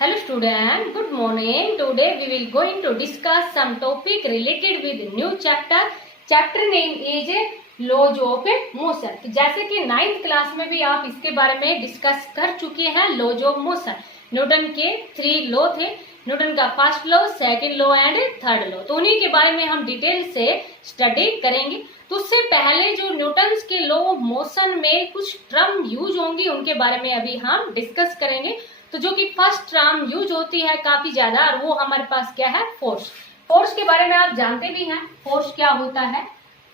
Hello student, good morning. Today we will going to discuss some topic related with new chapter. Chapter name is laws of motion. तो जैसे कि 9th class में भी आप इसके बारे में डिस्कस कर चुके हैं लॉज ऑफ मोशन। न्यूटन के 3 लॉ थे, न्यूटन का first law, second law and third law. तो उन्हीं के बारे में हम डिटेल से स्टडी करेंगे। तो उससे पहले जो न्यूटन्स के लॉ ऑफ मोशन में कुछ टर्म यूज होंगी उनके बारे में अभी हम डिस्कस करेंगे। तो जो कि फर्स्ट टर्म यूज होती है काफी ज्यादा, और वो हमारे पास क्या है, फोर्स। फोर्स के बारे में आप जानते भी हैं फोर्स क्या होता है।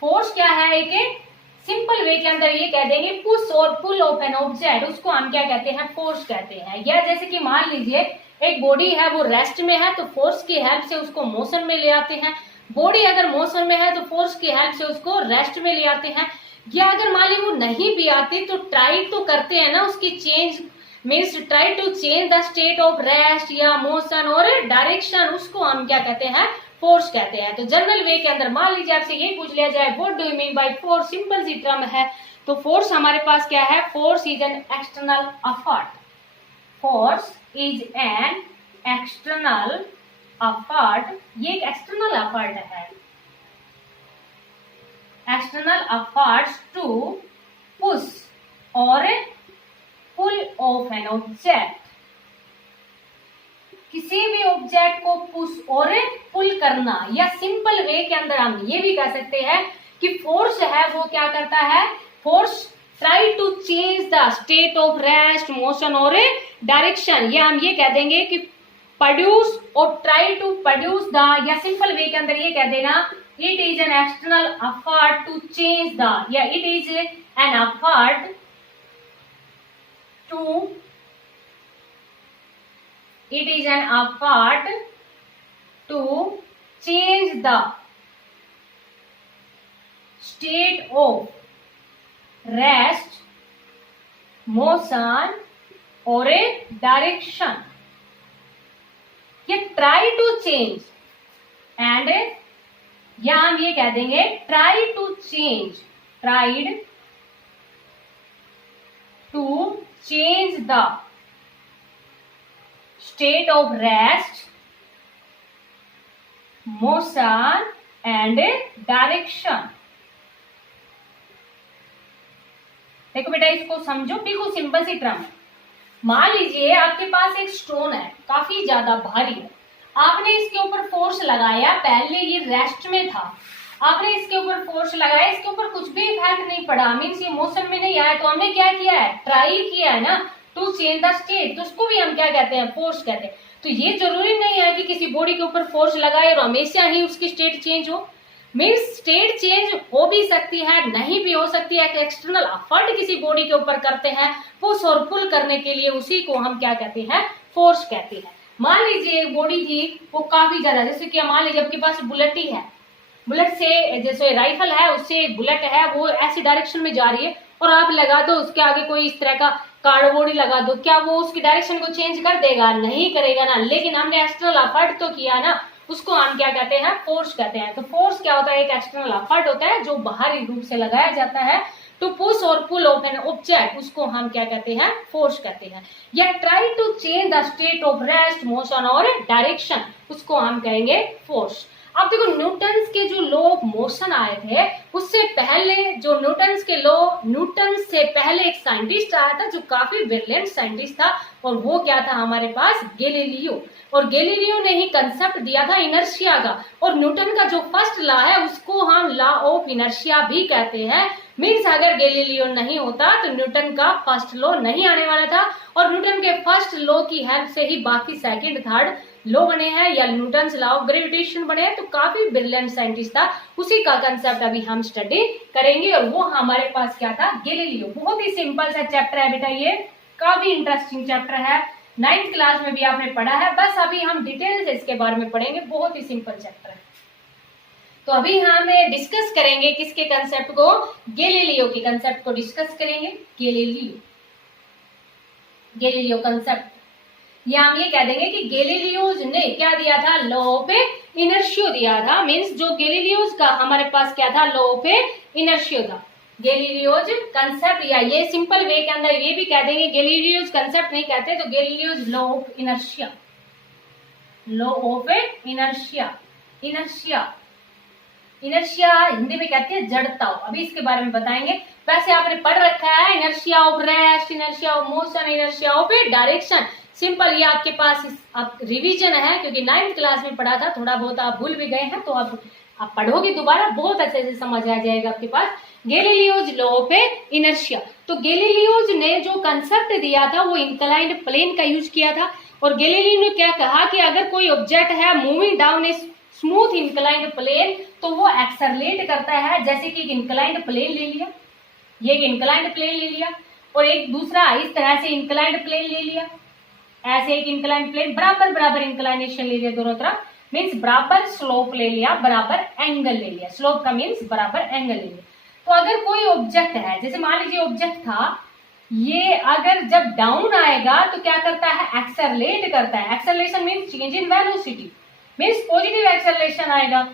फोर्स क्या है, एक सिंपल वे के अंदर ये कह देंगे पुश और पुल ऑफ एन ऑब्जेक्ट, उसको हम क्या कहते हैं, फोर्स कहते हैं। या जैसे कि मान लीजिए एक बॉडी है वो रेस्ट में है, तो फोर्स की हेल्प से उसको मोशन में ले आते हैं। बॉडी अगर मोशन में है तो फोर्स की हेल्प से उसको रेस्ट में ले आते हैं। या अगर मान ली वो नहीं भी आती तो ट्राई तो करते हैं ना उसकी change, means try to change the state of rest या मोशन और डायरेक्शन, उसको हम क्या कहते हैं, फोर्स कहते हैं। तो जनरल वे के अंदर मान लीजिए आपसे ये पूछ लिया जाए what do you mean by force, simple सी टर्म है। तो फोर्स हमारे पास क्या है, force is an external effort. Force is an external effort, ये एक एक्सटर्नल एफर्ट है, एक्सटर्नल एफर्ट्स टू पुश और पुल ऑफ एन ऑब्जेक्ट, किसी भी ऑब्जेक्ट को पुश और पुल करना। या सिंपल वे के अंदर हम ये भी कह सकते हैं कि फोर्स है वो क्या करता है, force try to change the state of rest, motion और डायरेक्शन। या हम ये कह देंगे कि प्रोड्यूस और ट्राई टू प्रोड्यूस द, या सिंपल वे के अंदर ये कह देना it is an external effort to change the, या it is an effort to, it is an effort to change the state of rest, motion or a direction. ये try to change and या हम ये कह देंगे try to change, tried to change the state of rest, motion and direction। देखो बेटा इसको समझो, बिल्कुल सिंपल सी टर्म। मान लीजिए आपके पास एक स्टोन है, काफी ज्यादा भारी है, आपने इसके ऊपर फोर्स लगाया, पहले ये रेस्ट में था, आपने इसके ऊपर फोर्स लगाया, इसके ऊपर कुछ भी इफेक्ट नहीं पड़ा, मीन्स ये मोशन में नहीं आया, तो हमने क्या किया है, ट्राई किया है ना टू चेंज द स्टेट, तो उसको भी हम क्या कहते हैं, फोर्स कहते हैं। तो ये जरूरी नहीं है कि किसी बॉडी के ऊपर फोर्स लगाए और हमेशा ही उसकी स्टेट चेंज हो, मीन्स स्टेट चेंज हो भी सकती है, नहीं भी हो सकती है। एक्सटर्नल एफर्ट किसी बॉडी के ऊपर करते हैं पुश और पुल करने के लिए, उसी को हम क्या कहते हैं, फोर्स कहते हैं। मान लीजिए एक बॉडी थी वो काफी ज्यादा, जैसे कि मान लीजिए आपके पास बुलेट ही है, बुलेट से जैसे राइफल है उससे बुलेट है वो ऐसी डायरेक्शन में जा रही है, और आप लगा दो उसके आगे कोई इस तरह का कार्डबोर्ड लगा दो, क्या वो उसकी डायरेक्शन को चेंज कर देगा, नहीं करेगा ना। लेकिन हमने एक्सटर्नल एफर्ट तो किया ना, उसको हम क्या कहते हैं, फोर्स कहते हैं। तो फोर्स क्या होता है, एक एक्सटर्नल एफर्ट होता है जो बाहरी रूप से लगाया जाता है टू पुश और पुल ऑफ एन ऑब्जेक्ट, उसको हम क्या कहते हैं, फोर्स कहते हैं। या try to change the state of rest, motion और डायरेक्शन, उसको हम कहेंगे फोर्स। अब देखो न्यूटन्स के जो लॉ ऑफ मोशन आए थे, उससे पहले जो न्यूटन्स के लॉ, न्यूटन से पहले एक साइंटिस्ट आया था जो काफी ब्रिलियंट साइंटिस्ट था, और वो क्या था हमारे पास, गैलीलियो। और गैलीलियो ने ही कंसेप्ट दिया था इनर्शिया का, और न्यूटन का जो फर्स्ट लॉ है उसको हम लॉ ऑफ इनर्शिया भी कहते हैं। मीन्स अगर गैलीलियो नहीं होता तो न्यूटन का फर्स्ट लॉ नहीं आने वाला था, और न्यूटन के फर्स्ट लॉ की हेल्प से ही बाकी सेकंड थर्ड लॉ बने हैं, या न्यूटन्स लॉ ऑफ ग्रेविटेशन बने हैं। तो काफी ब्रिलियंट साइंटिस्ट था, उसी का कंसेप्ट अभी हम स्टडी करेंगे, और वो हमारे पास क्या था, गैलीलियो। बहुत ही सिंपल सा चैप्टर है बेटा, ये काफी इंटरेस्टिंग चैप्टर है, 9th क्लास में भी आपने पढ़ा है, बस अभी हम डिटेल से इसके बारे में पढ़ेंगे, बहुत ही सिंपल चैप्टर है। तो अभी हम डिस्कस करेंगे किसके कंसेप्ट को, गैलीलियो के कंसेप्ट को डिस्कस करेंगे। गैलीलियो कंसेप्ट, या हम ये कह देंगे कि गैलीलियोज ने क्या दिया था, लॉ ऑफ इनर्शिया दिया था। मींस जो गैलीलियोज का हमारे पास क्या था, लॉ ऑफ इनर्शिया था। गैलीलियोज कंसेप्ट, या ये सिंपल वे के अंदर ये भी कह देंगे, गैलीलियोज कंसेप्ट नहीं कहते तो Galileo's law of inertia, law of inertia, inertia, inertia Hindi में कहते हैं जड़ता। अभी इसके बारे में बताएंगे। वैसे आपने पढ़ रखा है inertia of rest, inertia of motion, inertia of direction. Simple ये आपके पास आप रिवीजन है, क्योंकि 9th क्लास में पढ़ा था, थोड़ा बहुत आप भूल भी गए हैं, तो आप पढ़ोगे दोबारा बहुत अच्छे से समझ आ जाएगा आपके पास। गैलीलियोज लॉ ऑफ इनर्शिया, तो गैलीलियोज ने जो कंसेप्ट दिया था वो इंक्लाइंड प्लेन का यूज किया था। और गैलीलियो ने क्या कहा कि अगर कोई ऑब्जेक्ट है moving down a smooth inclined plane तो वो एक्सेलरेट करता है। जैसे कि एक इंक्लाइंड प्लेन ले लिया, ये एक इंक्लाइंड प्लेन ले लिया, और एक दूसरा इस तरह से इंक्लाइंड प्लेन ले लिया, ऐसे एक इंक्लाइंड प्लेन बराबर बराबर इंक्लाइनेशन ले लिया दोनों तरफ, मीन्स बराबर स्लोप ले लिया, बराबर एंगल ले लिया। स्लोप का मीन्स बराबर एंगल ले लिया। तो अगर कोई ऑब्जेक्ट है, जैसे मान लीजिए ऑब्जेक्ट था, ये अगर जब डाउन आएगा तो क्या करता है, एक्सेलरेट करता है। Acceleration means change in velocity, means positive acceleration आएगा।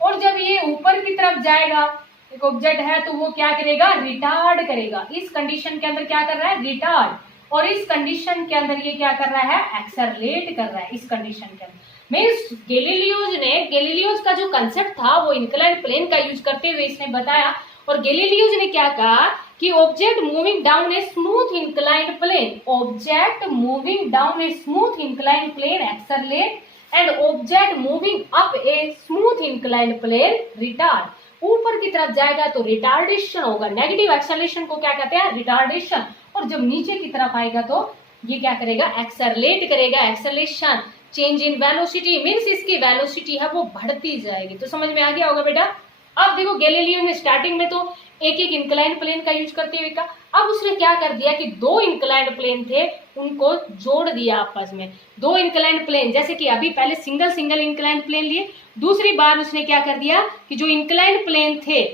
और जब ये ऊपर की तरफ जाएगा, एक ऑब्जेक्ट है, तो वो क्या करेगा, रिटार्ड करेगा। इस कंडीशन के अंदर क्या कर रहा है, रिटार्ड, और इस कंडीशन के अंदर ये क्या कर रहा है, एक्सेलरेट कर रहा है। इस कंडीशन के अंदर मीन्स गैलीलियोज का जो कंसेप्ट था वो इंक्लाइंड प्लेन का यूज करते हुए इसने बताया। और गैलीलियोज ने क्या कहा कि object moving down a smooth inclined plane, object moving down a smooth inclined plane accelerate, and object moving up a smooth inclined plane retard. ऊपर की तरफ जाएगा तो रिटार्डेशन होगा, नेगेटिव एक्सेलरेशन को क्या कहते हैं, रिटार्डेशन। और जब नीचे की तरफ आएगा तो ये क्या करेगा, एक्सेलरेट करेगा। Acceleration, change in velocity, means इसकी वेलोसिटी है वो बढ़ती जाएगी। तो समझ में आ गया होगा बेटा। अब देखो गैलीलियो ने स्टार्टिंग में तो एक एक इंक्लाइंड प्लेन का यूज करते हुए कहा। अब उसने क्या कर दिया कि दो इंक्लाइंड प्लेन थे उनको जोड़ दिया आपस में। दो इंक्लाइंड प्लेन, जैसे कि अभी पहले सिंगल सिंगल इंक्लाइंड प्लेन लिए, दूसरी बार उसने क्या कर दिया कि जो इंक्लाइंड प्लेन थे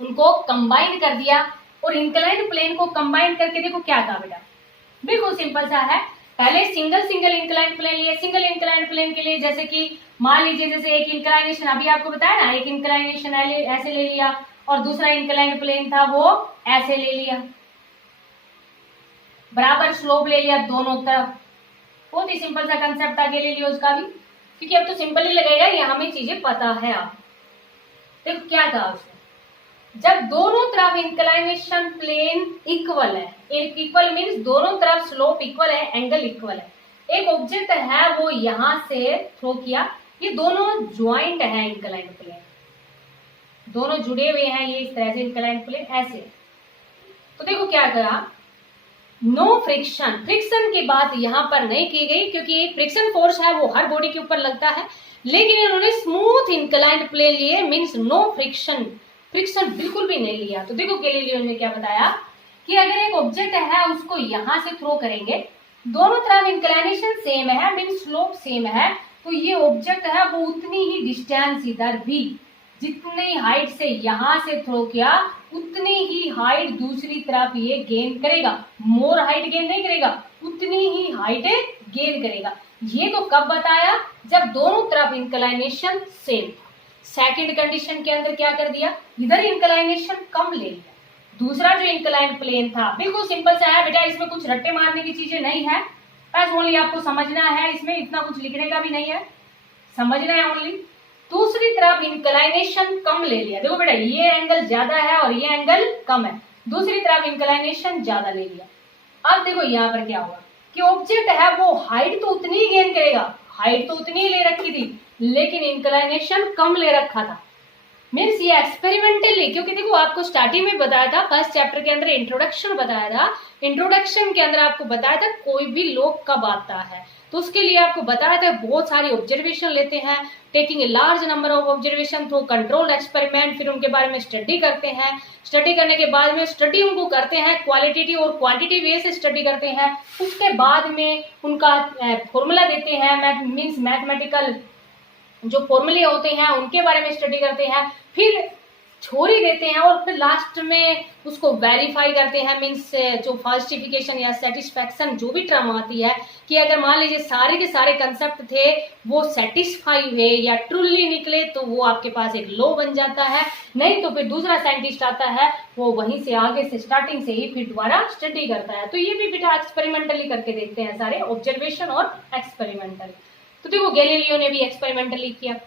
उनको कंबाइन कर दिया। और इंक्लाइंड प्लेन को कंबाइन करके देखो क्या कहा बेटा, बिल्कुल सिंपल सा है। पहले सिंगल सिंगल इंक्लाइंड प्लेन लिए, सिंगल इंक्लाइंड प्लेन के लिए जैसे कि मान लीजिए जैसे एक इंक्लाइनेशन अभी आपको बताया ना, एक इंक्लाइनेशन ऐसे ले लिया और दूसरा इंक्लाइंड प्लेन था वो ऐसे ले लिया, बराबर स्लोप ले लिया दोनों तरफ। बहुत ही सिंपल सा कंसेप्ट था गैलीलियोज का भी, क्योंकि अब तो सिंपल ही लगेगा, ये हमें चीजें पता है। आप देखो क्या कहा उसने, जब दोनों तरफ इंक्लाइनेशन प्लेन इक्वल है, एक इक्वल मीन्स दोनों तरफ स्लोप इक्वल है, एंगल इक्वल है। एक ऑब्जेक्ट है वो यहां से थ्रो किया, ये दोनों ज्वाइंट है इंक्लाइंड प्लेन, दोनों जुड़े हुए हैं ये इस तरह से इंक्लाइंड प्लेन ऐसे। तो देखो क्या करा, नो फ्रिक्शन, फ्रिक्शन की बात यहां पर नहीं की गई क्योंकि एक फ्रिक्शन फोर्स है वो हर बॉडी के ऊपर लगता है, लेकिन इन्होंने स्मूथ इंक्लाइंड प्लेन लिए, मीन्स नो फ्रिक्शन, फ्रिक्शन बिल्कुल भी नहीं लिया। तो देखो गैलीलियो ने क्या बताया कि अगर एक ऑब्जेक्ट है उसको यहां से थ्रो करेंगे, दोनों तरफ इंक्लाइनेशन सेम है, मीन्स स्लोप सेम है, तो ये ऑब्जेक्ट है वो उतनी ही डिस्टेंस इधर भी, जितनी हाइट से यहां से थ्रो किया उतनी ही हाइट दूसरी तरफ ये गेन करेगा। मोर हाइट गेन नहीं करेगा, उतनी ही हाइट गेन करेगा। ये तो कब बताया, जब दोनों तरफ इंक्लाइनेशन सेम था। सेकंड कंडीशन के अंदर क्या कर दिया, इधर इंक्लाइनेशन कम ले लिया, दूसरा जो इंक्लाइंड प्लेन था बिल्कुल सिंपल सा है बेटा, इसमें कुछ रट्टे मारने की चीजें नहीं है, बस ओनली आपको समझना है, इसमें इतना कुछ लिखने का भी नहीं है, समझना है ओनली। दूसरी तरफ इंक्लाइनेशन कम ले लिया, देखो बेटा ये एंगल ज्यादा है और ये एंगल कम है, दूसरी तरफ इंक्लाइनेशन ज्यादा ले लिया। अब देखो यहाँ पर क्या हुआ कि ऑब्जेक्ट है वो हाइट तो उतनी ही गेन करेगा, हाइट तो उतनी ही ले रखी थी, लेकिन इंक्लाइनेशन कम ले रखा था। मीन्स ये एक्सपेरिमेंटली, क्योंकि देखो आपको स्टार्टिंग में बताया था, फर्स्ट चैप्टर के अंदर इंट्रोडक्शन बताया था, इंट्रोडक्शन के अंदर आपको बताया था कोई भी लॉ कब आता है, तो उसके लिए आपको बताया था बहुत सारी ऑब्जर्वेशन लेते हैं, taking a large number of observation through controlled experiment, फिर उनके बारे में स्टडी करते हैं, स्टडी करने के बाद में स्टडी उनको करते हैं क्वालिटेटिव और क्वांटिटी वे से स्टडी करते हैं, उसके बाद में उनका फॉर्मूला देते हैं, मीन्स मैथमेटिकल जो फॉर्मूले होते हैं उनके बारे में स्टडी करते हैं, फिर छोड़ ही देते हैं और फिर लास्ट में उसको वेरीफाई करते हैं, मीन्स जो फर्स्टिफिकेशन या सेटिस्फैक्शन जो भी टर्म आती है कि अगर मान लीजिए सारे के सारे कंसेप्ट थे वो सेटिस्फाई हुए या ट्रूली निकले तो वो आपके पास एक लॉ बन जाता है, नहीं तो फिर दूसरा साइंटिस्ट आता है वो वहीं से आगे से स्टार्टिंग से ही फिर दोबारा स्टडी करता है। तो ये भी बेटा एक्सपेरिमेंटली करके देखते हैं सारे, ऑब्जर्वेशन और एक्सपेरिमेंटल। तो देखो गैलीलियो ने भी एक्सपेरिमेंटली किया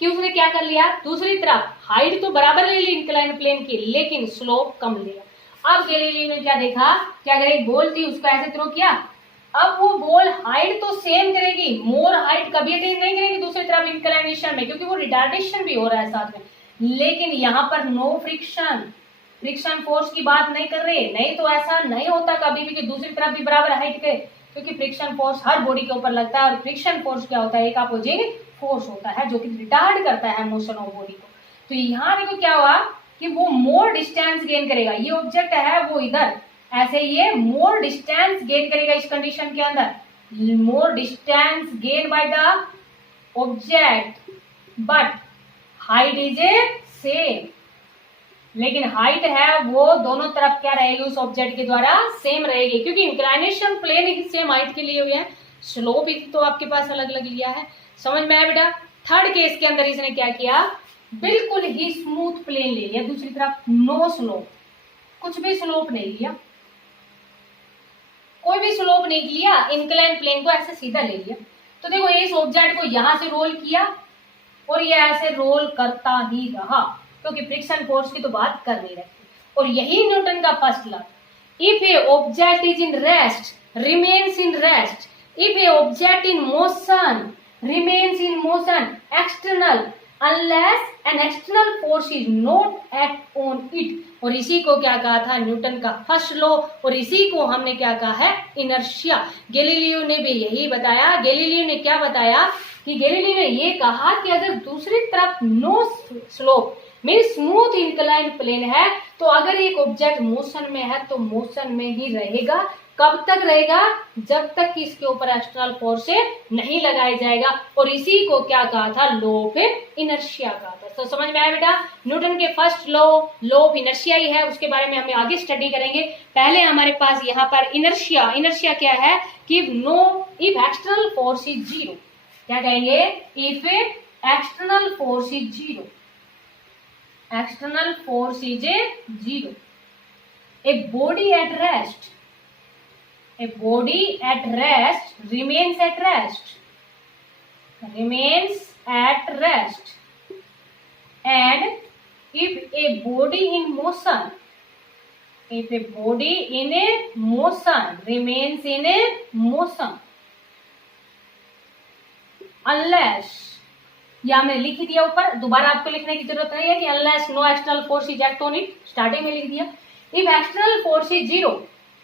कि उसने क्या कर लिया, दूसरी तरफ हाइट तो बराबर ले ली इंक्लाइन प्लेन की लेकिन स्लोप कम लिया। अब गैलीलियो ने क्या देखा कि अगर एक बॉल थी उसको ऐसे थ्रो किया, अब वो बॉल हाइट तो सेम करेगी, मोर हाइट कभी अटेन नहीं करेगी दूसरी तरफ इंक्लाइनेशन में क्योंकि वो रिटार्डेशन भी हो रहा है साथ में, लेकिन यहाँ पर नो फ्रिक्शन फोर्स की बात नहीं कर रहे, नहीं तो ऐसा नहीं होता कभी भी कि दूसरी तरफ भी बराबर हाइट के, क्योंकि फ्रिक्शन फोर्स हर बॉडी के ऊपर लगता है और फ्रिक्शन फोर्स क्या होता है, एक अपोजिंग फोर्स होता है जो कि रिटार्ड करता है मोशन ऑफ बॉडी को। तो यहाँ देखो क्या हुआ कि वो मोर डिस्टेंस गेन करेगा, ये ऑब्जेक्ट है वो इधर, ऐसे ये मोर डिस्टेंस गेन करेगा इस कंडीशन के अंदर, मोर distance gain by the object but height is a same, लेकिन हाइट है वो दोनों तरफ क्या रहेगी उस ऑब्जेक्ट के द्वारा सेम रहेगी क्योंकि इंक्लाइनेशन प्लेन ही सेम हाइट के लिए हुए हैं, स्लोप ही तो आपके पास अलग अलग लिया है। समझ में आया बेटा। थर्ड केस के अंदर इसने क्या किया, बिल्कुल ही स्मूथ प्लेन ले लिया, दूसरी तरफ नो स्लोप, कुछ भी स्लोप नहीं लिया, कोई भी स्लोप नहीं लिया, इंक्लाइन प्लेन को ऐसे सीधा ले लिया। तो देखो इस ऑब्जेक्ट को यहां से रोल किया और ये ऐसे रोल करता ही रहा क्योंकि फ्रिक्शन फोर्स की तो बात कर नहीं रखी, और यही न्यूटन का first law, if A object is in rest remains in rest, if A object in motion remains in motion external unless an external force is not act on it। और इसी को क्या कहा था न्यूटन का first law, और इसी को हमने क्या कहा है इनर्शिया। गैलीलियो ने भी यही बताया। गैलीलियो ने क्या बताया कि गैलीलियो ने ये कहा कि अगर दूसरी तरफ no slope mean smooth incline plane है तो अगर एक ऑब्जेक्ट मोशन में है तो मोशन में ही रहेगा। कब तक रहेगा, जब तक कि इसके ऊपर एक्सटर्नल फोर्स नहीं लगाया जाएगा, और इसी को क्या कहा था लॉ ऑफ इनर्शिया कहा था। तो समझ में आया बेटा, न्यूटन के फर्स्ट लॉ ऑफ इनर्शिया ही है, उसके बारे में हमें आगे स्टडी करेंगे। पहले हमारे पास यहाँ पर इनर्शिया, इनर्शिया क्या है कि if external force is zero, क्या कहेंगे, if external force is zero, external force is zero, a body at rest, a body at rest remains at rest, remains at rest, and if a body in motion, if a body in a motion remains in a motion unless, या हमने लिख दिया ऊपर, दोबारा आपको लिखने की जरूरत नहीं है कि unless no external force is act on it, starting में लिख दिया। if external force is zero,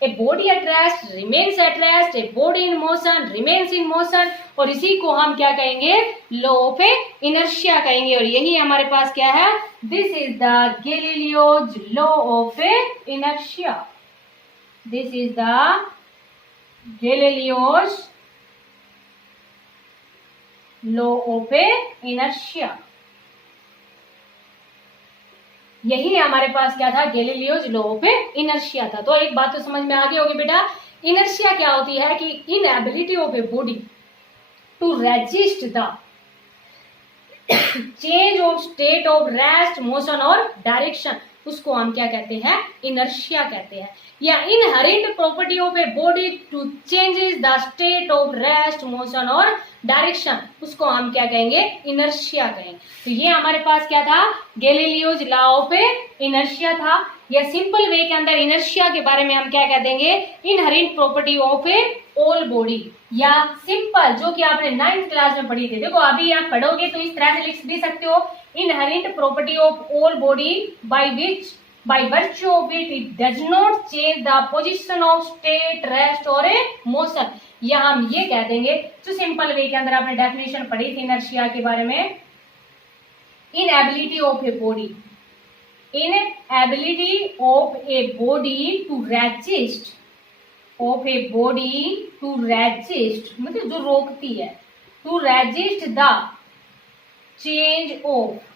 a body at rest remains at rest, a body in motion remains in motion, और इसी को हम क्या कहेंगे लॉ ऑफ इनर्शिया कहेंगे। और यही हमारे पास क्या है, this is the Galileo's law of inertia, this is the Galileo's law of inertia. यही हमारे पास क्या था, गैलीलियोज लॉ ऑफ इनर्शिया था। तो एक बात तो समझ में आ गई होगी बेटा, इनर्शिया क्या होती है कि inability of a body to resist the change of state of rest motion और डायरेक्शन, उसको हम क्या कहते हैं इनर्शिया कहते हैं। या inherent property of a body to changes the state of rest motion और डायरेक्शन, उसको हम क्या कहेंगे इनर्शिया कहेंगे। तो ये हमारे पास क्या था, गैलीलियोज लॉ ऑफ इनर्शिया था। या सिंपल वे के अंदर इनर्शिया के बारे में हम क्या कह देंगे, inherent property of A all body, या सिंपल जो कि आपने 9th क्लास में पढ़ी थी। देखो अभी आप पढ़ोगे तो इस तरह से लिख भी सकते हो, inherent property of all body by which by virtue of it does not change the position of state rest or a motion, या हम ये कह देंगे जो सिंपल वे के अंदर आपने डेफिनेशन पढ़ी थी इनर्शिया के बारे में, inability of a body, inability of a body to resist, of a body to resist मतलब जो रोकती है, to resist the change of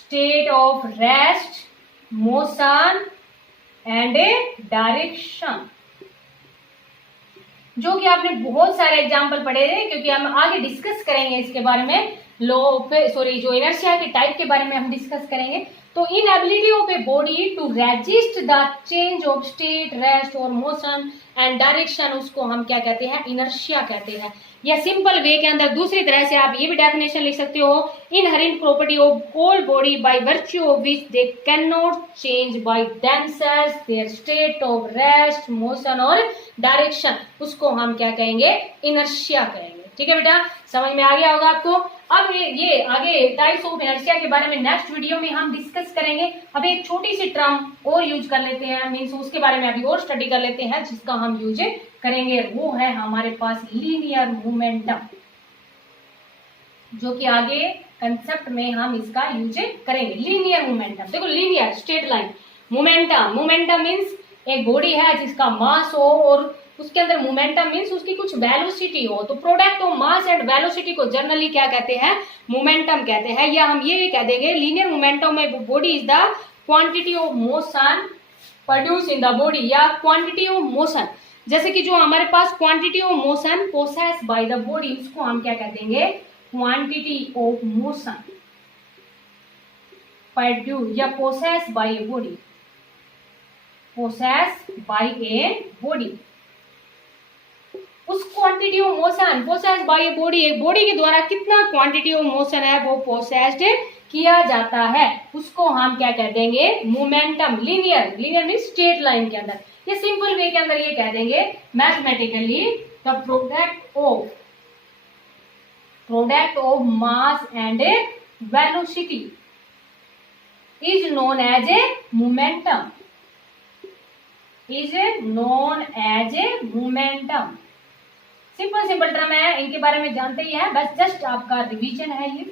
state of rest, motion and direction, जो कि आपने बहुत सारे एग्जाम्पल पढ़े थे, क्योंकि हम आगे डिस्कस करेंगे इसके बारे में, जो इनर्शिया के टाइप के बारे में हम डिस्कस करेंगे। तो inability of a body to resist the change of state, rest और मोशन एंड डायरेक्शन, उसको हम क्या कहते हैं, इनर्शिया कहते हैं। या सिंपल वे के अंदर दूसरी तरह से आप ये भी डेफिनेशन लिख सकते हो, inherent property of all body by virtue of which they can not change by themselves there state of rest, motion और डायरेक्शन, उसको हम क्या कहेंगे, इनर्शिया कहेंगे। ठीक है बेटा, समझ में आ गया होगा आपको। अब ये आगे टाइप्स ऑफ इनर्शिया के बारे में नेक्स्ट वीडियो में हम डिस्कस करेंगे। अब एक छोटी सी टर्म और यूज कर लेते हैं, मीन्स उसके बारे में अभी और स्टडी कर लेते हैं, जिसका हम यूज करेंगे, वो है हमारे पास लीनियर मोमेंटम, जो कि आगे कंसेप्ट में हम इसका यूज करेंगे। लीनियर मोमेंटम, देखो linear straight line, momentum means एक बॉडी है जिसका मास हो और उसके अंदर मोमेंटम मीन्स उसकी कुछ वेलोसिटी हो, तो product of mass and velocity को जनरली क्या कहते हैं, मोमेंटम कहते हैं। या हम ये भी कह देंगे लीनियर मोमेंटम में body is the quantity of motion produce in the body, या क्वांटिटी ऑफ मोशन, जैसे कि जो हमारे पास quantity of motion possess by the body, उसको हम क्या कह देंगे, क्वांटिटी ऑफ मोशन प्रोड्यूस या possess by a body, possess by a body, उस quantity of motion possessed by a body, एक बॉडी के द्वारा कितना क्वांटिटी ऑफ मोशन है वो पोसेस्ड किया जाता है, उसको हम क्या कह देंगे, momentum. Linear mean straight line के अंदर, ये सिंपल वे के अंदर ये कह देंगे mathematically the product of mass and velocity is known as a momentum, simple term है, इनके बारे में जानते ही हैं, बस जस्ट आपका रिवीजन है ये।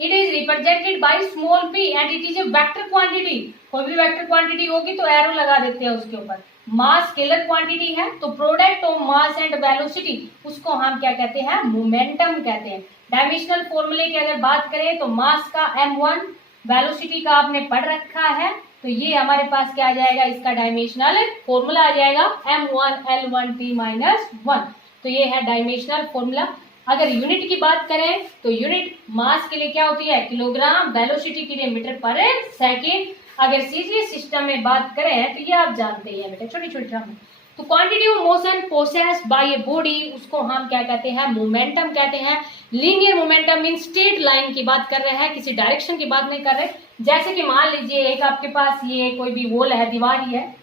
It is represented by small p and it is a vector quantity, कोई भी वेक्टर क्वांटिटी होगी तो एरो लगा देते हैं उसके ऊपर। मास स्केलर क्वांटिटी है, तो product of mass and velocity, उसको हम क्या कहते हैं, मोमेंटम कहते हैं। डायमेंशनल फॉर्मूले की अगर बात करें तो मास का m1, वेलोसिटी का आपने पढ़ रखा है, तो ये हमारे पास क्या आ जाएगा, इसका डायमेंशनल फॉर्मूला आ जाएगा m1L1T-1, तो ये है डायमेंशनल फॉर्मूला। अगर यूनिट की बात करें तो यूनिट मास के लिए क्या होती है, किलोग्राम, वेलोसिटी के लिए मीटर पर सेकेंड। अगर सीजीएस सिस्टम में बात करें तो ये आप जानते हैं बेटा, छोटी छोटी टर्म। तो quantity of motion possessed by a body, उसको हम क्या कहते हैं, मोमेंटम कहते हैं। Linear momentum mean straight line की बात कर रहे हैं, किसी डायरेक्शन की बात नहीं कर रहे। जैसे कि मान लीजिए एक आपके पास ये कोई भी वॉल है, दीवार ही है,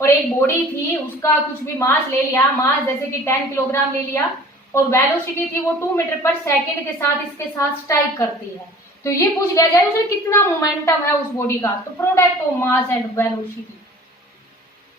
और एक बॉडी थी, उसका कुछ भी मास ले लिया, मास जैसे कि 10 किलोग्राम ले लिया, और वेलोसिटी थी वो 2 मीटर पर सेकेंड के साथ इसके साथ स्ट्राइक करती है, तो ये पूछ लिया जाए उसमें कितना मोमेंटम है उस बॉडी का, तो product of mass and velocity,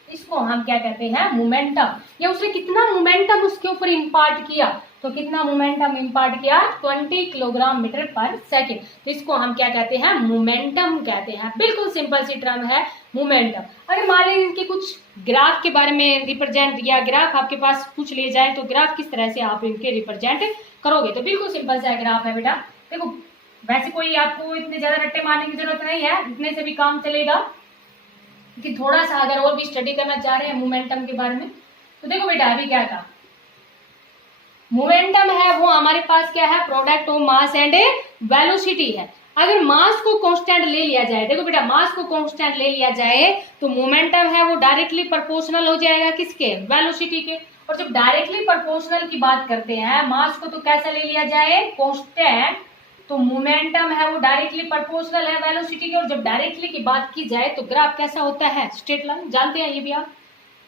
इसको हम क्या कहते हैं, मोमेंटम। या उसने कितना मोमेंटम उसके ऊपर इंपार्ट किया, तो कितना मोमेंटम इंपार्ट किया, 20 किलोग्राम मीटर पर सेकेंड, तो इसको हम क्या कहते हैं, मोमेंटम कहते हैं। बिल्कुल सिंपल सी टर्म है मोमेंटम। अगर मान लीजिए इनके कुछ ग्राफ के बारे में रिप्रेजेंट, या ग्राफ आपके पास पूछ लिए जाए तो ग्राफ किस तरह से आप इनके रिप्रेजेंट करोगे, तो बिल्कुल सिंपल सा ग्राफ है बेटा। देखो वैसे कोई आपको इतने ज्यादा रट्टे मारने की जरूरत नहीं है, इतने से भी काम चलेगा, कि थोड़ा सा अगर और भी स्टडी करना चाह रहे हैं मोमेंटम के बारे में, तो देखो बेटा अभी क्या कहा, मोमेंटम है वो हमारे पास क्या है, product of mass and velocity है। अगर मास को कांस्टेंट ले लिया जाए, देखो बेटा मास को कांस्टेंट ले लिया जाए तो मोमेंटम है वो डायरेक्टली प्रोपोर्शनल हो जाएगा किसके, वेलोसिटी के। और जब डायरेक्टली प्रोपोर्शनल की बात करते हैं, मास को तो कैसा ले लिया जाए, कांस्टेंट, तो मोमेंटम है वो डायरेक्टली प्रोपोर्शनल है वेलोसिटी के। और जब डायरेक्टली की बात की जाए तो ग्राफ कैसा होता है, स्ट्रेट लाइन, जानते हैं ये भी आप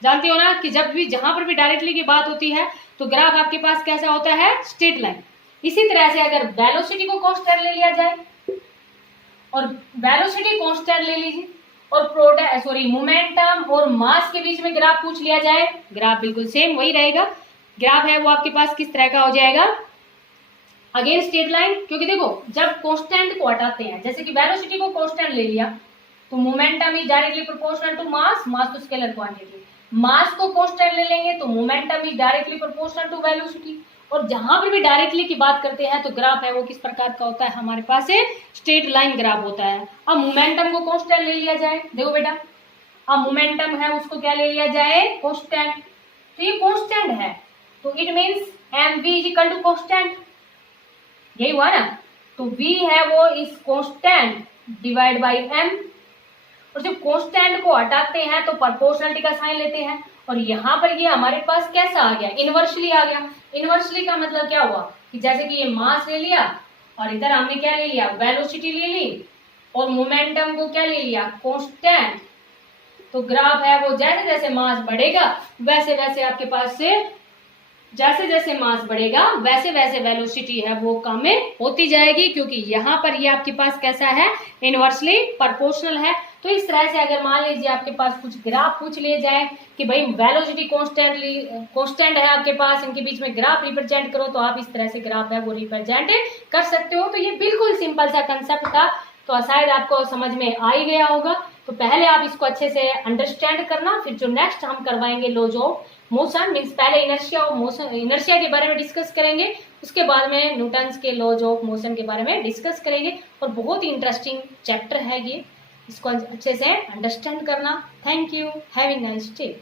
जानते हो ना, कि जब भी जहां पर भी डायरेक्टली की बात होती है तो ग्राफ आपके पास कैसा होता है, स्ट्रेट लाइन। इसी तरह से अगर वेलोसिटी को कांस्टेंट ले लिया जाए, और वेलोसिटी कांस्टेंट ले लीजिए, और मोमेंटम और मास के बीच में ग्राफ पूछ लिया जाए, ग्राफ बिल्कुल सेम वही रहेगा। ग्राफ है वो आपके पास किस तरह का हो जाएगा, अगेन स्ट्रेट लाइन। क्योंकि देखो जब कांस्टेंट को हटाते हैं, जैसे कि वेलोसिटी को कांस्टेंट ले लिया, तो momentum is directly proportional to mass, mass तो स्केलर क्वांटिटी, मास को कांस्टेंट ले लेंगे तो momentum is directly proportional to velocity, और जहां पर भी डायरेक्टली की बात करते हैं तो ग्राफ है वो किस प्रकार का होता है, हमारे पास स्ट्रेट लाइन ग्राफ होता है। अब मोमेंटम को कांस्टेंट ले लिया जाए, देखो बेटा, अब मोमेंटम है उसको क्या ले लिया जाए, कांस्टेंट। तो ये कांस्टेंट है तो it means mv is equal to constant, यही हुआ ना। तो v है वो इस कांस्टेंट डिवाइड बाई m, और जब कांस्टेंट को हटाते हैं तो प्रोपोर्शनलिटी का साइन लेते हैं, और यहाँ पर ये हमारे पास कैसा आ गया, इनवर्सली आ गया। इनवर्सली का मतलब क्या हुआ कि जैसे कि ये मास ले लिया और इधर हमने क्या ले लिया, वेलोसिटी ले ली, और मोमेंटम को क्या ले लिया, कांस्टेंट। तो ग्राफ है वो जैसे जैसे मास बढ़ेगा वैसे वैसे आपके पास से, जैसे जैसे मास बढ़ेगा वैसे वैसे वेलोसिटी है वो कम होती जाएगी, क्योंकि यहाँ पर ये आपके पास कैसा है, इनवर्सली प्रोपोर्शनल है। तो इस तरह से अगर मान लीजिए आपके पास कुछ ग्राफ पूछ लिए जाए कि भाई वेलोसिटी कांस्टेंट है आपके पास, इनके बीच में ग्राफ रिप्रेजेंट करो, तो आप इस तरह से ग्राफ है वो रिप्रेजेंट कर सकते हो। तो ये बिल्कुल सिंपल सा कंसेप्ट था, तो शायद आपको समझ में आ ही गया होगा। तो पहले आप इसको अच्छे से अंडरस्टैंड करना, फिर जो नेक्स्ट हम करवाएंगे लॉज ऑफ मोशन, मीन्स पहले इनर्शिया ऑफ मोशन, इनर्शिया के बारे में डिस्कस करेंगे, उसके बाद में न्यूटन्स के लॉज ऑफ मोशन के बारे में डिस्कस करेंगे। और बहुत ही इंटरेस्टिंग चैप्टर है ये, इसको अच्छे से अंडरस्टैंड करना। Thank you, have a nice day.